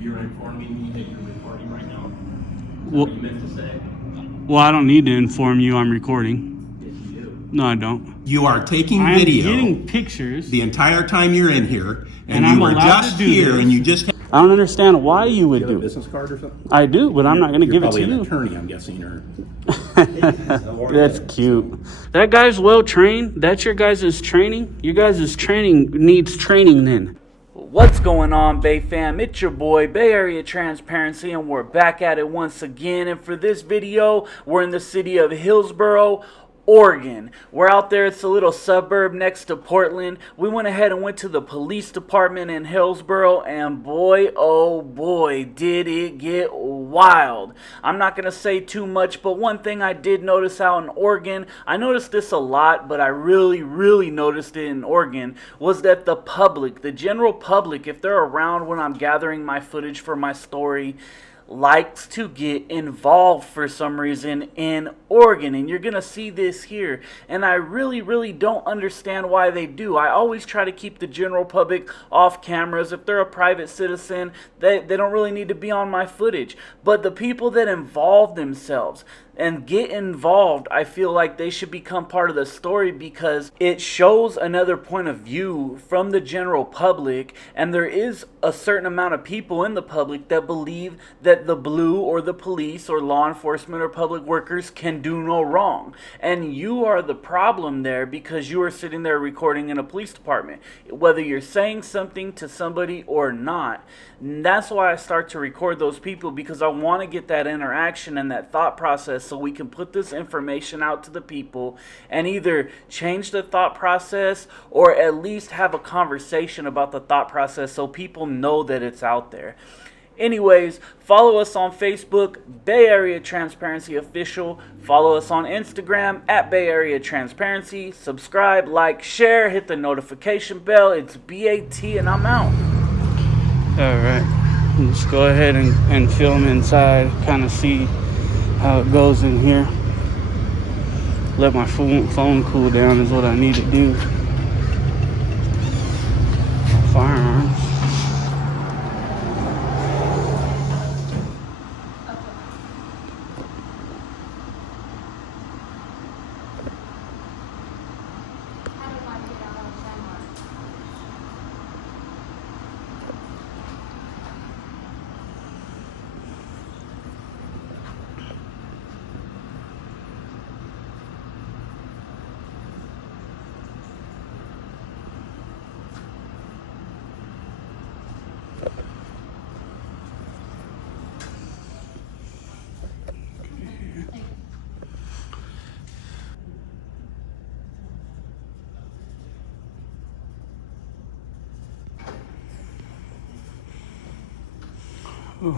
You're informing me that you're recording right now? Well, What you meant to say? well, I don't need to inform you I'm recording. Yes, you do. No, I don't. You are taking I'm video getting pictures, the entire time you're in here, and I'm you were allowed just to do here, this. and you just. I don't understand why you would You have a do it. business card or something? I do, but I'm not going to give it to You're you. probably an attorney, I'm guessing, or. That's cute. That guy's well trained. That's your guys' training. You guys' training needs training then. What's going on, Bay fam? It's your boy, Bay Area Transparency, and we're back at it once again. And for this video, we're in the city of Hillsboro, Oregon. We're out there. It's a little suburb next to Portland. We went ahead and went to the police department in Hillsboro, and boy, oh boy, did it get wild. I'm not going to say too much, but one thing I did notice out in Oregon, I noticed this a lot, but I really noticed it in Oregon, was that the public, the general public, if they're around when I'm gathering my footage for my story, likes to get involved for some reason in Oregon, and you're gonna see this here, and I really don't understand why they do. I always try to keep the general public off cameras. If they're a private citizen, they don't really need to be on my footage, but the people that involve themselves and get involved, I feel like they should become part of the story because it shows another point of view from the general public, and there is a certain amount of people in the public that believe that the blue or the police or law enforcement or public workers can do no wrong. And you are the problem there because you are sitting there recording in a police department, whether you're saying something to somebody or not. And that's why I start to record those people, because I want to get that interaction and that thought process so we can put this information out to the people and either change the thought process or at least have a conversation about the thought process so people know that it's out there. Anyways, follow us on Facebook, Bay Area Transparency Official. Follow us on Instagram at Bay Area Transparency. Subscribe, like, share, hit the notification bell. It's BAT, and I'm out. Alright, let's go ahead and film inside, kind of see how it goes in here. Let my phone cool down is what I need to do. Firearms.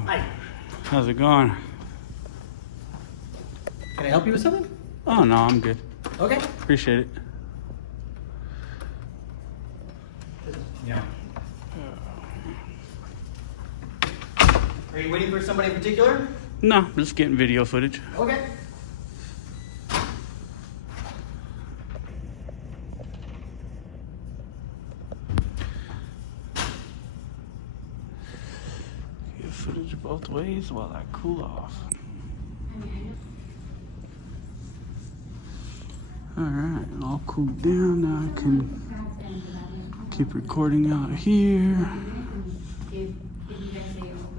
Hi. How's it going? Can I help you with something? Oh no, I'm good. Okay. Appreciate it. Yeah. Are you waiting for somebody in particular? No, just getting video footage. Okay. Get footage both ways while I cool off. Alright, all cooled down. Now I can keep recording out here.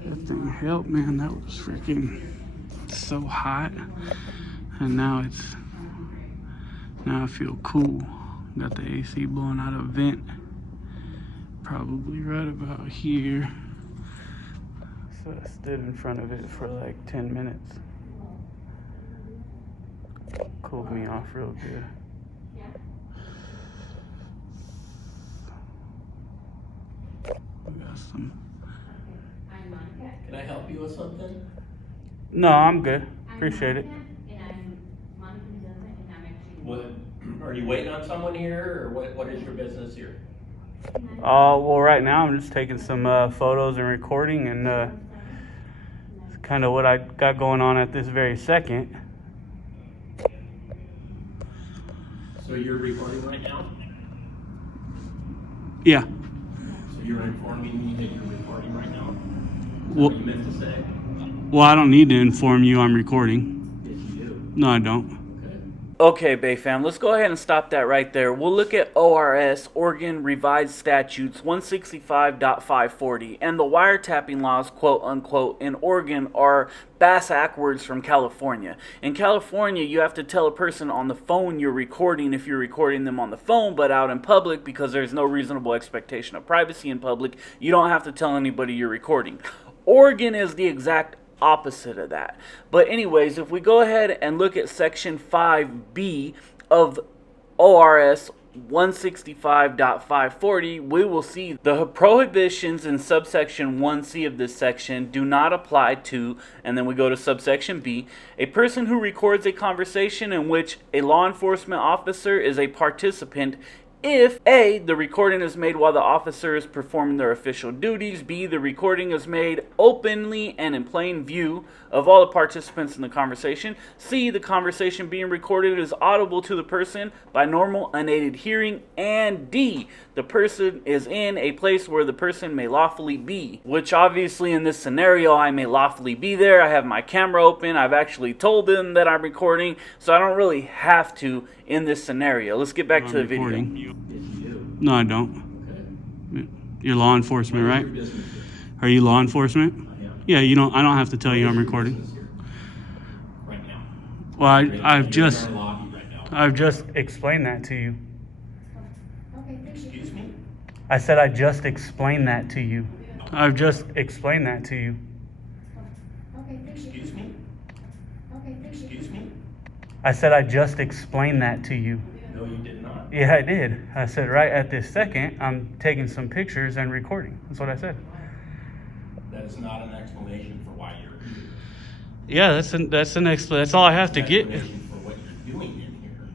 That thing helped, man. That was freaking so hot. And now I feel cool. Got the AC blowing out a vent. Probably right about here. So I stood in front of it for like 10 minutes. Cooled me off real good. We got some. Can I help you with something? No, I'm good. Appreciate it. What, are you waiting on someone here, or what is your business here? Well, right now I'm just taking some photos and recording, and it's kind of what I got going on at this very second. So you're recording right now? Yeah. So you're informing me that you're recording right now? Well, What you meant to say? well, I don't need to inform you I'm recording. Yes, you do. No, I don't. Okay. Okay, Bay Fam, let's go ahead and stop that right there. We'll look at ORS, Oregon Revised Statutes 165.540, and the wiretapping laws, quote unquote, in Oregon are backwards from California. In California, you have to tell a person on the phone you're recording if you're recording them on the phone, but out in public, because there's no reasonable expectation of privacy in public, you don't have to tell anybody you're recording. Oregon is the exact opposite of that. But anyways, if we go ahead and look at section 5B of ORS 165.540, we will see the prohibitions in subsection 1C of this section do not apply to, and then we go to subsection B, a person who records a conversation in which a law enforcement officer is a participant if A, the recording is made while the officer is performing their official duties, B, the recording is made openly and in plain view of all the participants in the conversation, C, the conversation being recorded is audible to the person by normal unaided hearing, and D, the person is in a place where the person may lawfully be, which obviously in this scenario I may lawfully be there. I have my camera open, I've actually told them that I'm recording, so I don't really have to in this scenario. Let's get back to the video. Yes, you do. No, I don't. Okay. You're law enforcement, right? Your business here. Are you law enforcement? I am. Yeah, you don't. I don't have to tell you I'm recording. Business here. Right now. Well, I've You're in just, our lobby right now. I've just explained that to you. Excuse me? I said I just explained that to you. I've just explained that to you. Excuse me? Excuse me? I said I just explained that to you. No, you did not. Yeah, I did. I said right at this second, I'm taking some pictures and recording. That's what I said. That is not an explanation for why you're here. Yeah, that's all I have to An get. explanation for what you're doing in here.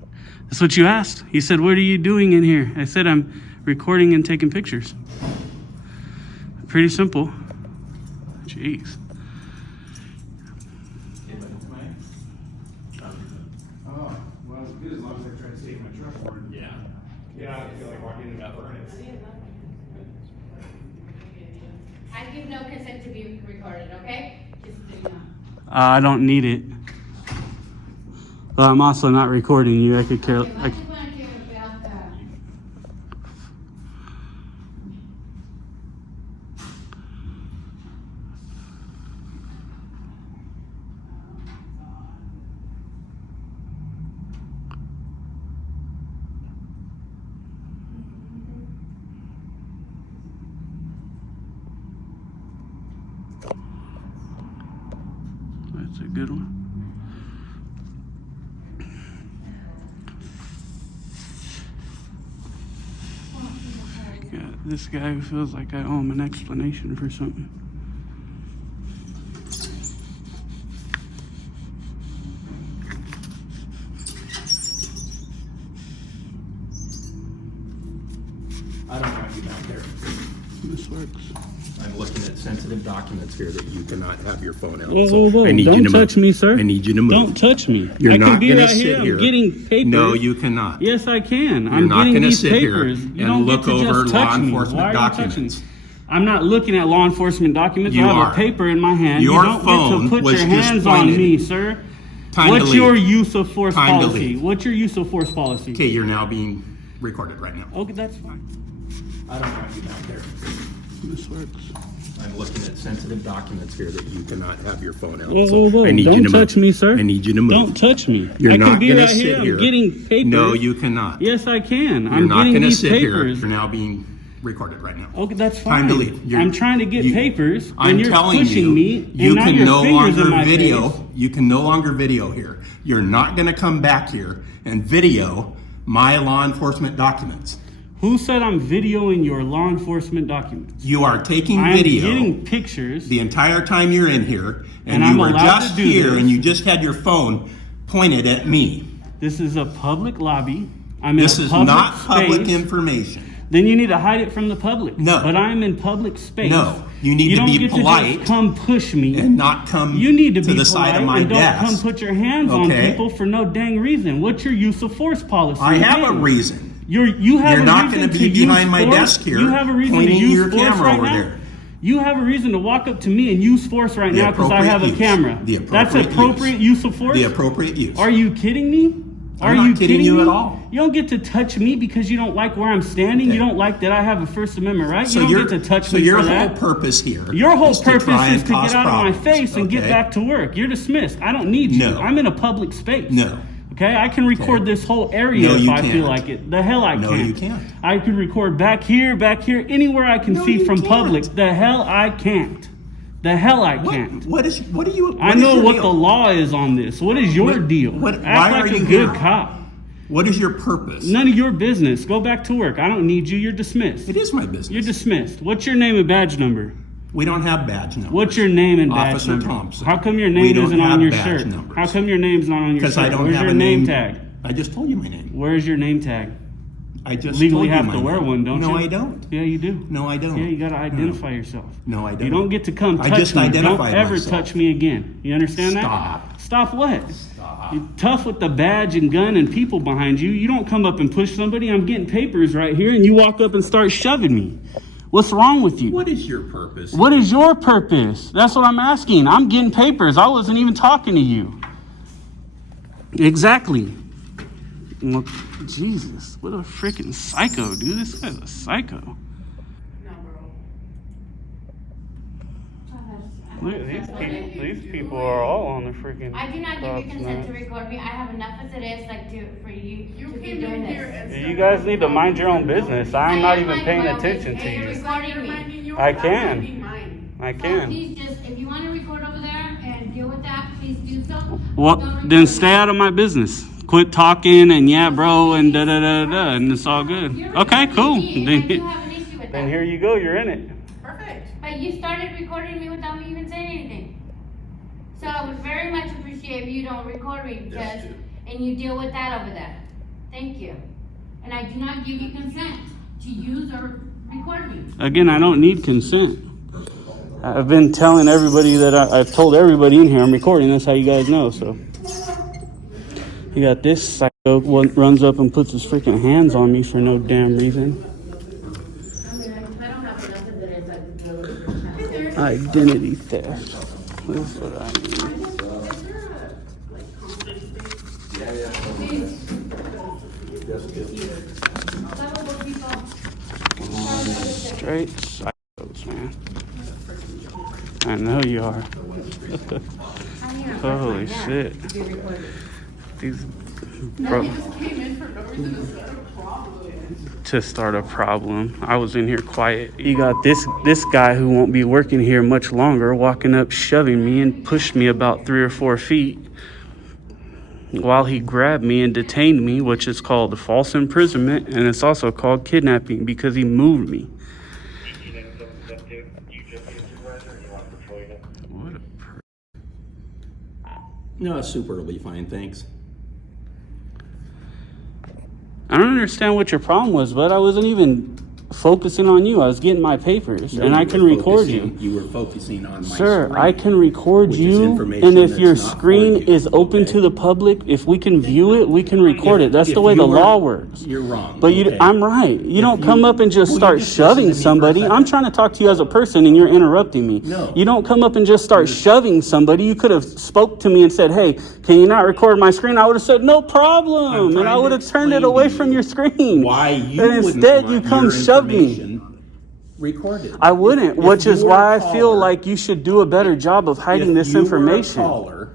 That's what you asked. You said, "What are you doing in here?" I said, "I'm recording and taking pictures." Pretty simple. Jeez. Oh, well, it's good as long as I try to stay in my truck for it. Yeah. Yeah, I feel like walking into that furnace. I give no consent to be recorded, okay? Just so you know. I don't need it. But I'm also not recording you. I could care. Okay, well, I just wanted to about the. That's a good one. Got this guy who feels like I owe him an explanation for something. I don't have you down there. This works. I'm looking at sensitive documents here that you cannot have your phone out. Whoa, So whoa, whoa. I need you Don't to touch move. me, sir. I need you to move. Don't touch me. You're I can not be gonna right sit here. here. I'm getting papers. No, you cannot. Yes, I can. You're I'm not getting gonna these sit here papers. You and don't look get to over just law touch me. enforcement Why are you touching documents. me? I'm not looking at law enforcement documents. You I have are. a paper in my hand. Your you don't phone get to put was your just hands on pointed. me, sir. Time to What's leave. your use of force Time to policy? leave. What's your use of force policy? Okay, you're now being recorded right now. Okay, that's fine. I don't have you down there. This works. I'm looking at sensitive documents here that you cannot have your phone out. Whoa, So whoa, whoa. I need Don't you to touch move. me, sir. I need you to move. Don't touch me. You're I can not be gonna right sit here. here. I'm getting papers. No, you cannot. Yes, I can. You're I'm not getting gonna these sit here. papers. You're now being recorded right now. Okay, that's fine. Time to leave. I'm trying to get papers, I'm and you're telling pushing you, me, and you now can your no fingers in longer my video. face. You can no longer video here. You're not going to come back here and video my law enforcement documents. Who said I'm videoing your law enforcement documents? You are taking I'm video getting pictures. the entire time you're in here, and And I'm you were allowed just to do here, this. and you just had your phone pointed at me. This is a public lobby. I'm This in a is public not public space. information. Then you need to hide it from the public. No. But I'm in public space. No. You need to don't be get polite To just come push me. And not come You need to be the side polite of my and don't come desk. put your hands on Okay. people for no dang reason. What's your use of force policy? I have a Again, reason. You have You're a not reason going to to be behind use my force? desk here You have a reason pointing to use your force camera right over now? there. You have a reason to walk up to me and use force right The now because I have a appropriate camera. use. That's appropriate use of force? The appropriate use. Are you kidding me? Are I'm not you kidding you me? at all. You don't get to touch me because you don't like where I'm standing. Okay. You don't like that I have a First Amendment right. So You your- don't get to touch so me your for whole that. purpose here. Your whole is purpose try is and to cause get out of my problems, face and get okay? back to work. You're dismissed. I don't need you. No. I'm in a public space. No. Okay, I can record Okay. this whole area No, if you I feel can't. like it. The hell I No, can't. you can't. I can record back here, anywhere I can No, see you from can't. public. The hell I can't. The hell I can't. What is you? I what is know your what deal? the law is on this. What is your deal? why Act are like a you good here? cop. What is your purpose? None of your business. Go back to work. I don't need you. You're dismissed. It is my business. You're dismissed. What's your name and badge number? We don't have badge numbers. What's your name and badge Officer number? Thompson. How come your We name don't isn't on have your badge shirt? numbers. How come your name's not on your Because shirt? I don't Where's have your a name name tag? I just told you my name. Where's your name tag? I just Legally told you have my to wear name. one, don't you? No, I don't. Yeah, you do. No, I don't. Yeah, you gotta identify yourself. No, I don't. You don't get to come I touch just me. Don't identified ever myself. touch me again. You understand that? Stop. Stop what? Stop. You're tough with the badge and gun and people behind you. You don't come up and push somebody. I'm getting papers right here, and you walk up and start shoving me. What's wrong with you? What is your purpose? What is your purpose? That's what I'm asking. I'm getting papers. I wasn't even talking to you. Exactly. Well, Jesus, what a freaking psycho, dude. This guy's a psycho. No, bro. Look at these people. These people are all on the freaking. I do not give you cops consent to now. record me. I have enough as it is, like, for you to be came doing in here this. and You guys need to mind your own business. I'm not even paying my own attention business. to You're you. recording me. minding yours, I I'm can. minding mine. I So can. please just, if you want to record over there and deal with that, please do so. Well, Don't record then me. stay out of my business. Quit talking and yeah, bro, and da da da da, and it's all good. You're Okay, recording cool. me, and I do have an issue with Then that. here you go. You're in it. Perfect. But you started recording me without me even saying anything. So I would very much appreciate if you don't record me because, and you deal with that over there. Thank you. And I do not give you consent to use or record me. Again, I don't need consent. I've been telling everybody that I've told everybody in here I'm recording. That's how you guys know. So you got this psycho one runs up and puts his freaking hands on me for no damn reason. I mean, I don't have enough of it as I could deal with your Identity theft. That's what I mean. lovable people. Straight psychos, man. I know you are. Holy shit. These bro. Came in for no reason to start a problem. To start a problem. I was in here quiet. You got this guy who won't be working here much longer walking up, shoving me and pushed me about 3 or 4 feet while he grabbed me and detained me, which is called false imprisonment, and it's also called kidnapping because he moved me. What a No, it's superbly fine, thanks. I don't understand what your problem was, but I wasn't even focusing on you. I was getting my papers, No, and I you can were record focusing- you. You were focusing on my Sir, screen, I can record which is you, information and if that's your not for screen you, is open okay? to the public, if we can view it, we can record it. That's If the way you the law weren't- works. You're wrong. But you, okay? I'm right. You don't you- come up and just Well, you start just listen to shoving me for a somebody. second. I'm trying to talk to you as a person, and you're interrupting me. No. You don't come up and just start shoving somebody. You could have spoke to me and said, "Hey, can you not record my screen?" I would have said, "No problem," I'm and I trying would to have turned it explain to away you from your screen. Why you And wouldn't instead, want you come your shove me. information recorded. I wouldn't, If which is you're why a I feel caller- like you should do a better job of hiding if this you were a information. caller,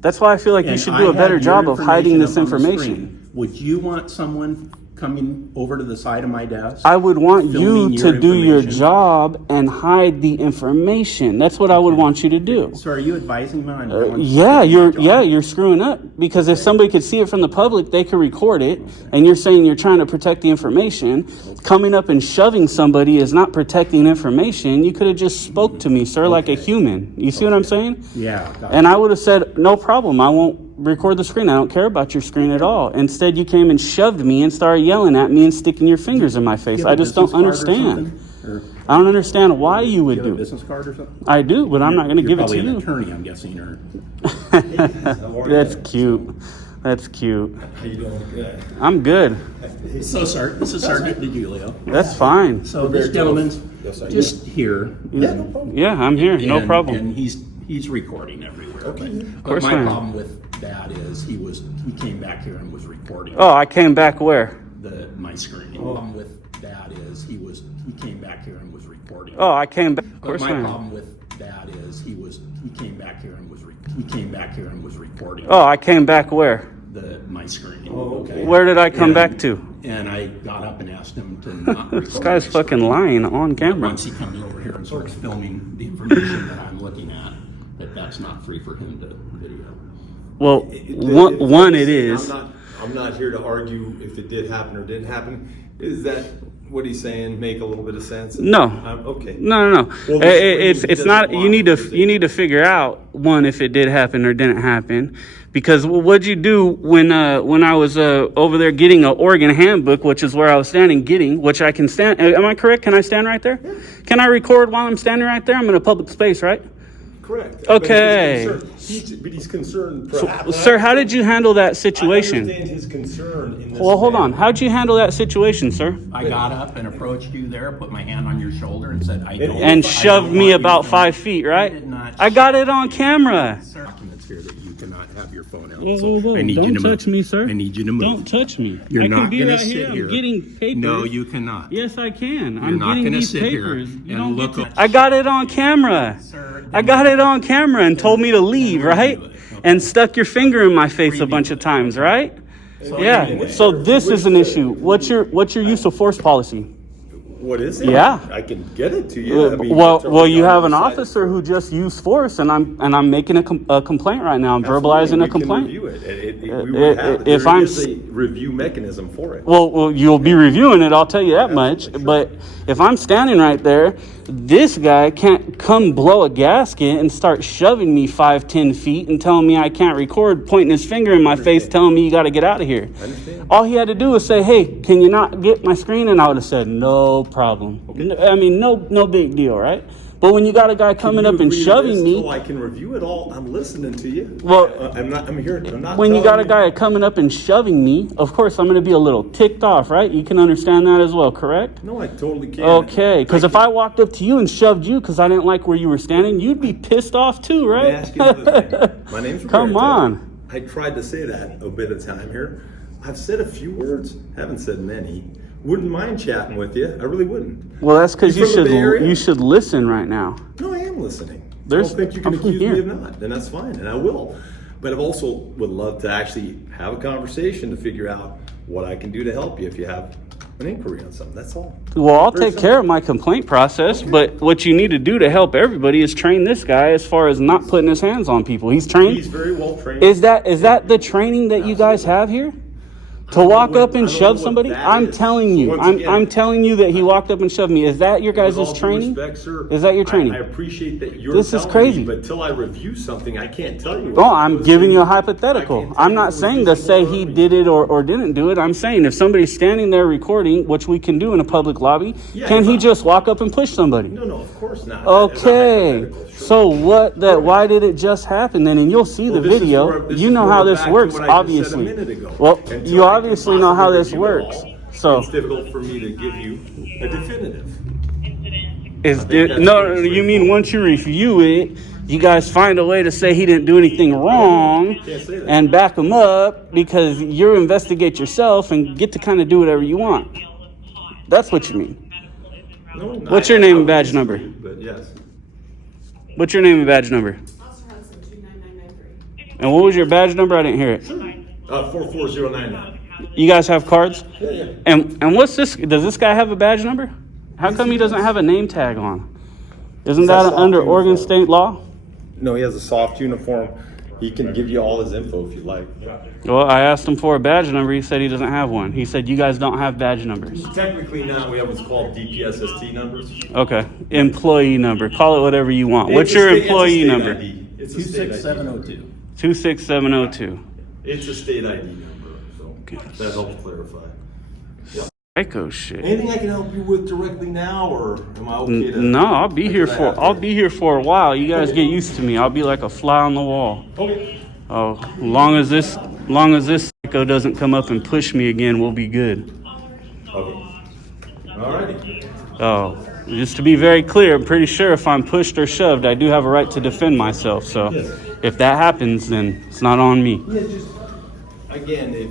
That's why I feel like you and should I do a had better your job of hiding this up on the information. screen, would you want someone coming over to the side of my desk? I would want filming you your to do your information? job and hide the information. That's what I would want you to do. So are you advising me on doing Yeah, my job? you're screwing up because if somebody could see it from the public, they could record it. And you're saying you're trying to protect the information. Coming up and shoving somebody is not protecting information. You could have just spoke to me, sir, like a human. You see what I'm saying? Yeah. got And it. I would have said, no problem. I won't record the screen. I don't care about your screen at all. Instead, you came and shoved me and started yelling at me and sticking your fingers in my face. You have I a just don't business card or understand. something? Or I don't understand why you you would have a do it. business card or something? I do, but I'm not going to You're give it to probably an you. attorney, I'm guessing, or That's cute. That's cute. How you doing? Good. I'm good. So, sir, this is Sergeant DiGiulio. That's fine. So this gentleman's Yes, sir. just here. Yeah, no problem. Yeah, I'm here. No and- problem. And he's recording everywhere. Okay. But course I my am. problem with that is he came back here and was recording Oh, I came back where? my screen. The problem with that is he came back here and was recording. Oh, I came back. Of But course my I am. problem with that is he came back here and was recording Oh, I came back where? my screen. okay. Where did I come back to? And I got up and asked him to not record. This guy's my fucking screen. lying on camera. Once he comes over here and starts filming the information that I'm looking at, that's not free for him to video. Well, one it is. I'm not here to argue if it did happen or didn't happen. Is that what he's saying make a little bit of sense? No. Okay. No. Well, It's doesn't not. want You need to to figure out one if it did happen or didn't happen, because what'd you do when I was over there getting an Oregon handbook, which is where I was standing getting, which I can stand. Am I correct? Can I stand right there? Can I record while I'm standing right there? I'm in a public space, right? Correct. Okay. But he's concerned. Perhaps. Sir, how did you handle that I situation? understand his concern in this. Well, hold on. manner. How'd you handle that situation, sir? I got up and approached you there, put my hand on your shoulder and said, I don't. And I shoved don't me want you about to- 5 feet, I right? did not I got it on camera. Documents here that you cannot have your phone out. Whoa, So whoa, whoa. I need Don't you to touch move. me, sir. I need you to move. Don't touch me. You're I not can be gonna right sit here. here. I'm getting papers. No, you cannot. Yes, I can. You're I'm not getting gonna these sit here papers. You and don't look get up- to. I got it on camera. Sir, I got it on camera and told me to leave, right? do it. And stuck your finger in my face a bunch of times, right? Yeah. So this is an issue. What's your use of force policy? What is it? Yeah. I can get it to you. I mean, Well, it's already you on have the an site. officer who just used force, and I'm making a complaint right now. I'm Absolutely. verbalizing a We can complaint. review it. We would have it. if There I'm is s- a review mechanism for it. Well, you'll be reviewing it, I'll tell you that much. But if I'm standing right there, this guy can't come blow a gasket and start shoving me 5-10 feet and telling me I can't record, pointing his finger in my face, telling me you got to get out of here. understand. All he had to do was say, "Hey, can you not get my screen?" And I would have said, "No problem." I mean, no big deal, right? But when you got a guy coming Can up you and agree to shoving this me, till I can review it all. I'm listening to you. Well, I'm here. I'm not. when you got a telling guy coming up and shoving me, of course I'm going to be a little ticked off, right? You can understand that as well, correct? No, I totally can. Okay, because if I walked up to you and shoved you because I didn't like where you were standing, you'd be pissed off too, Let me right? ask you another thing. My name's Roberto. Come on. I tried to say that a bit of time here. I've said a few words. Haven't said many. Wouldn't mind chatting with you. I really wouldn't. Well, that's because You from the Bay Area? you should listen right now. No, I am listening. There's- I don't think you can I'm from accuse me here. of not, and that's fine, and I will. But I also would love to actually have a conversation to figure out what I can do to help you if you have an inquiry on something. That's all. Well, I'll Very take care of my complaint process, but what you need to do to help everybody is train this guy as far as not putting his hands on people. He's trained. He's very well trained. Is that the training that you guys have here? To walk know up what- and I don't shove know what somebody? that I'm is. telling you. Once I'm again- telling you that he walked up and shoved me. Is that your With guys' all due training? respect, sir, Is that your training? I appreciate that you're This is telling crazy. me, but till I review something, I can't tell you. Oh, I'm giving you a I hypothetical. can't tell I'm you not what was saying to say reasonable he or did it or didn't do it. I'm saying if somebody's standing there recording, which we can do in a public lobby, Yeah, can he but- just walk up and push somebody? No, of course not. Okay. It's a hypothetical, sure. So why did it just happen then? And you'll see Well, the this is video. where- this You is know where how we're this back to works, what I just said a obviously. minute ago. Well, Until you I can obviously know how possibly this review it works. all, So it's difficult for me to give you a definitive. Is think there, that's no, pretty you mean once you review it, you guys find a way to say he didn't do anything wrong Can't say that. and back him up because you investigate yourself and get to kind of do whatever you want. That's what you mean. No, What's your name and would badge disagree, number? But yes. What's your name and badge number? Officer Hudson, 29993. And what was your badge number? I didn't hear it. 44099. You guys have cards? Yeah. And what's this? Does this guy have a badge number? How come he doesn't have a name tag on? Isn't that soft under Oregon uniform. state law? No, he has a soft uniform. He can give you all his info if you like. Well, I asked him for a badge number. He said he doesn't have one. He said you guys don't have badge numbers. Technically now we have what's called DPSST numbers. Okay. Employee number. Call it whatever you want. What's It's a your state- it's a employee state number? ID. It's a state ID. 26702. 26702. It's a state ID number, so if that helps clarify. Psycho shit. Anything I can help you with directly now, or am I okay to? No, I'll be here or do I for have to- I'll be here for a while. You guys get used to me. I'll be like a fly on the wall. Okay. Oh, long as this Long as this psycho doesn't come up and push me again, we'll be good. Okay. Alrighty. Oh, just to be very clear, I'm pretty sure if I'm pushed or shoved, I do have a right to defend myself. So if that happens, then it's not on me. Yeah, just, again, if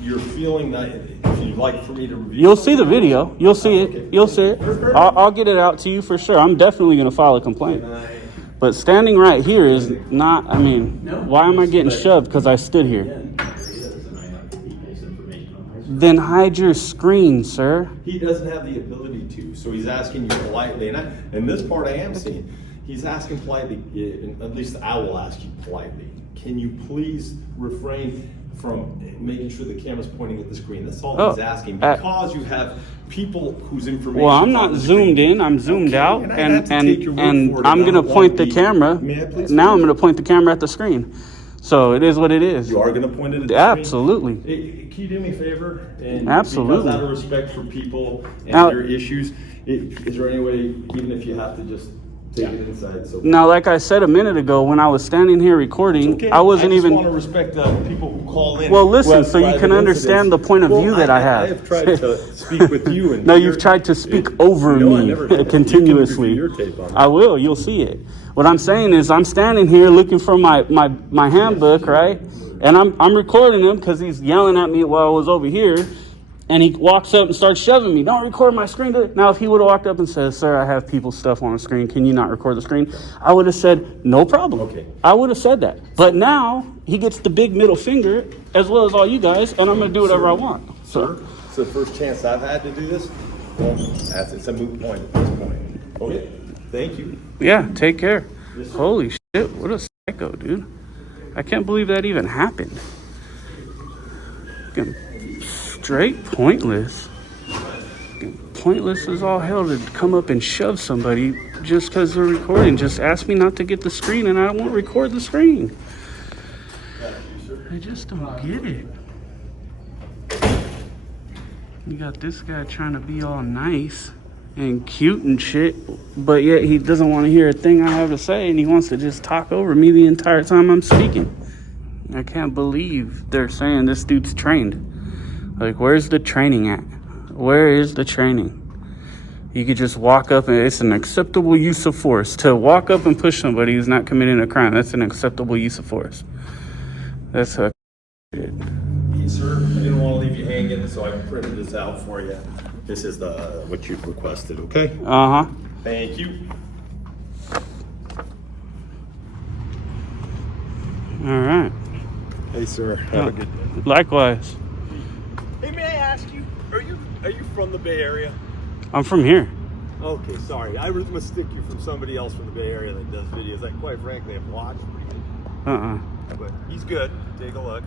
you're feeling that, if you'd like for me to review. You'll see the video. You'll see it. You'll see it. I'll get it out to you for sure. I'm definitely going to file a complaint. But standing right here is not, I mean, why am I getting shoved because I stood here? Then hide your screen, sir. He doesn't have the ability to, so he's asking you politely, and this part I am seeing. He's asking politely, at least I will ask you politely, can you please refrain from making sure the camera's pointing at the screen? That's all he's asking, because you have people whose information. Well, I'm not zoomed in, I'm zoomed out, and I'm going to point the camera. Now I'm going to point the camera at the screen. So it is what it is. You are going to point it at the Absolutely. screen? Can you do me a favor? And Absolutely. Because out of respect for people and Now, their issues, is there any way, even if you have to just take it inside? So now, like I said a minute ago, when I was standing here recording, okay. I wasn't even. I just want to respect the people who call in. Well, listen, who have so you can private understand the point of view that I have. I have tried to speak with you. And No, you've tried to speak over I me never did. continuously. You can review your tape on that. I will. You'll see it. What I'm saying is, I'm standing here looking for my handbook, right? And I'm recording him because he's yelling at me while I was over here. And he walks up and starts shoving me. Don't record my screen. Now, if he would have walked up and said, "Sir, I have people's stuff on the screen. Can you not record the screen?" I would have said, "No problem." Okay. I would have said that. But now he gets the big middle finger, as well as all you guys, and I'm going to do whatever I want. Sir, it's the first chance I've had to do this. Well, it's a moot point at this point. Okay, thank you. Yeah, take care. Holy shit, what a psycho, dude. I can't believe that even happened. Fucking straight pointless. Fucking pointless as all hell to come up and shove somebody just because they're recording. Just ask me not to get the screen and I won't record the screen. I just don't get it. You got this guy trying to be all nice and cute and shit, but yet he doesn't want to hear a thing I have to say, and he wants to just talk over me the entire time I'm speaking. I can't believe they're saying this dude's trained. Like, where's the training at? Where is the training? You could just walk up and it's an acceptable use of force. To walk up and push somebody who's not committing a crime, that's an acceptable use of force. That's a shit. Sir, I didn't want to leave you hanging, so I printed this out for you. This is what you've requested, okay? Uh-huh. Thank you. All right. Hey, sir. Have a good day. Likewise. Hey, may I ask you, are you from the Bay Area? I'm from here. Okay, sorry. I was going to stick you from somebody else from the Bay Area that does videos that, quite frankly, I've watched. But he's good. Take a look.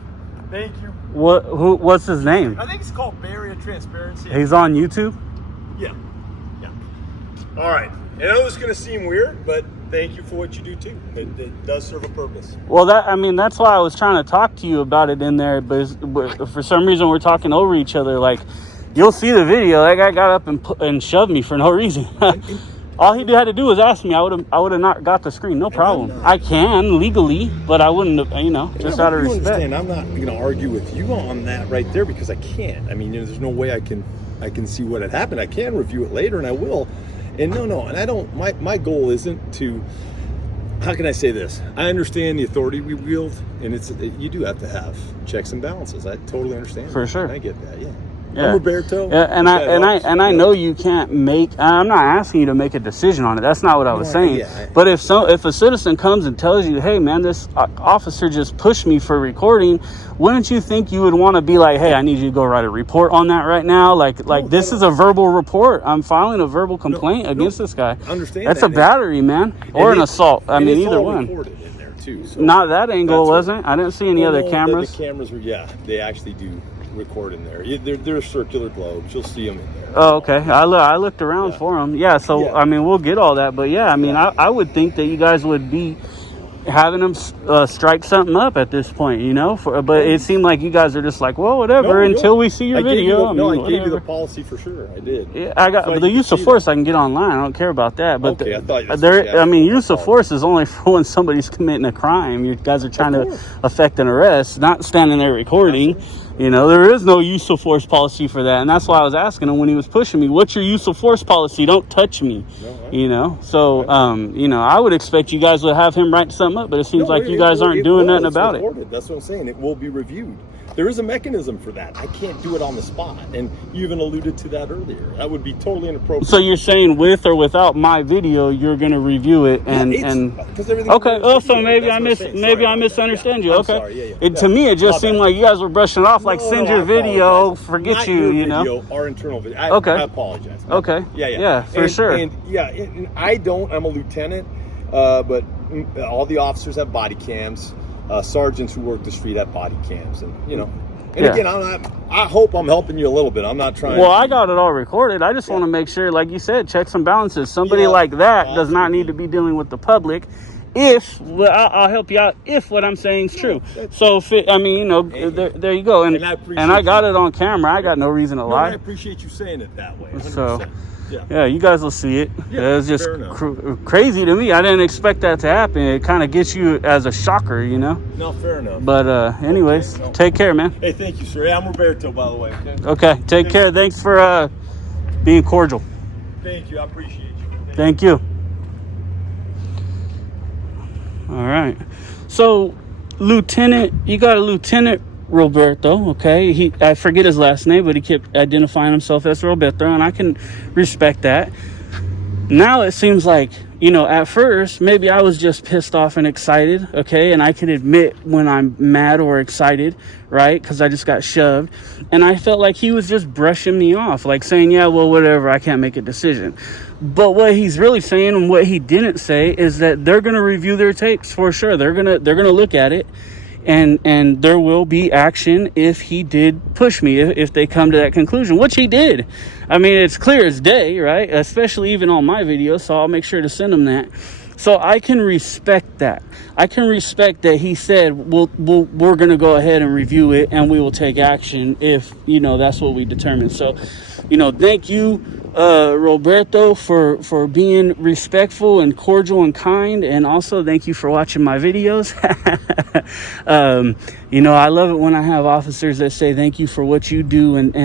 Thank you. What's his name? I think it's called Bay Area Transparency. He's on YouTube? Yeah. All right. I know this is going to seem weird, but thank you for what you do too. It does serve a purpose. Well, that's why I was trying to talk to you about it in there, but for some reason we're talking over each other. Like, you'll see the video. That guy got up and shoved me for no reason. All he had to do was ask me. I would have not got the screen. No problem. I can legally, but I wouldn't have, just out of respect. Understand, I'm not going to argue with you on that right there because I can't. I mean, there's no way I can see what had happened. I can review it later, and I will. And and I don't. My goal isn't to. How can I say this? I understand the authority we wield, and you do have to have checks and balances. I totally understand. For sure. I get that. Yeah. Yeah. I'm Roberto. Yeah, and I know you can't make. I'm not asking you to make a decision on it. That's not what I was saying. Yeah, but if a citizen comes and tells you, "Hey, man, this officer just pushed me for recording," wouldn't you think you would want to be like, "Hey, I need you to go write a report on that right now"? This is a verbal report. I'm filing a verbal complaint against this guy. Understand? That's a battery, man, or an assault. I mean, either one. Recorded in there too, so Not that angle, wasn't. I didn't see any other cameras. The cameras were. Yeah, they actually do record in there. They're circular globes. You'll see them in there. Oh, okay. I looked around for them. Yeah, so, Yeah. I mean, we'll get all that. But, yeah, I mean, I would think that you guys would be having them strike something up at this point, you know. But it seemed like you guys are just like, well, whatever, until we see your video. I gave you the policy for sure. I did. Yeah, I got the use of force. I can get online. I don't care about that. But okay, I thought I mean, use of force is only for when somebody's committing a crime. You guys are trying to effect an arrest, not standing there recording. You know, there is no use of force policy for that. And that's why I was asking him when he was pushing me, what's your use of force policy? Don't touch me. You know, so, you know, I would expect you guys would have him write something up, but it seems like you guys aren't doing nothing about it. That's what I'm saying. It will be reviewed. There is a mechanism for that. I can't do it on the spot. And you even alluded to that earlier. That would be totally inappropriate. So you're saying with or without my video, you're going to review it and okay. Oh, so maybe I misunderstand you. Okay. Sorry. To me, it just seemed like you guys were brushing it off, like send your video, forget you. You know. Our internal video. Okay. I apologize. Okay. Yeah, for sure. And I don't. I'm a lieutenant, but all the officers have body cams. Sergeants who work the street have body cams, and you know. And again, I hope I'm helping you a little bit. I'm not trying. Well, I got it all recorded. I just want to make sure, like you said, checks and balances. Somebody like that does not need to be dealing with the public. I'll help you out if what I'm saying is true. So, I mean, you know, there you go. And I got it on camera. I got no reason to lie. I appreciate you saying it that way. 100%. So, yeah, you guys will see it. It was just crazy to me. I didn't expect that to happen. It kind of gets you as a shocker, you know? No, fair enough. But anyways, take care, man. Hey, thank you, sir. Hey, I'm Roberto, by the way. Okay, take care. Thanks for being cordial. Thank you. I appreciate you. Thank you. All right. So, you got a Lieutenant Roberto, okay? I forget his last name, but he kept identifying himself as Roberto, and I can respect that. Now it seems like, you know, at first, maybe I was just pissed off and excited, okay? And I can admit when I'm mad or excited, right? Because I just got shoved. And I felt like he was just brushing me off, like saying, yeah, well, whatever, I can't make a decision. But what he's really saying and what he didn't say is that they're going to review their tapes for sure. They're going to look at it. And there will be action if he did push me, if they come to that conclusion, which he did. I mean, it's clear as day, right? Especially even on my videos, so I'll make sure to send him that. So I can respect that. I can respect that he said, we're going to go ahead and review it and we will take action if, you know, that's what we determine. So, you know, thank you, Roberto, for being respectful and cordial and kind. And also thank you for watching my videos. You know, I love it when I have officers that say thank you for what you do and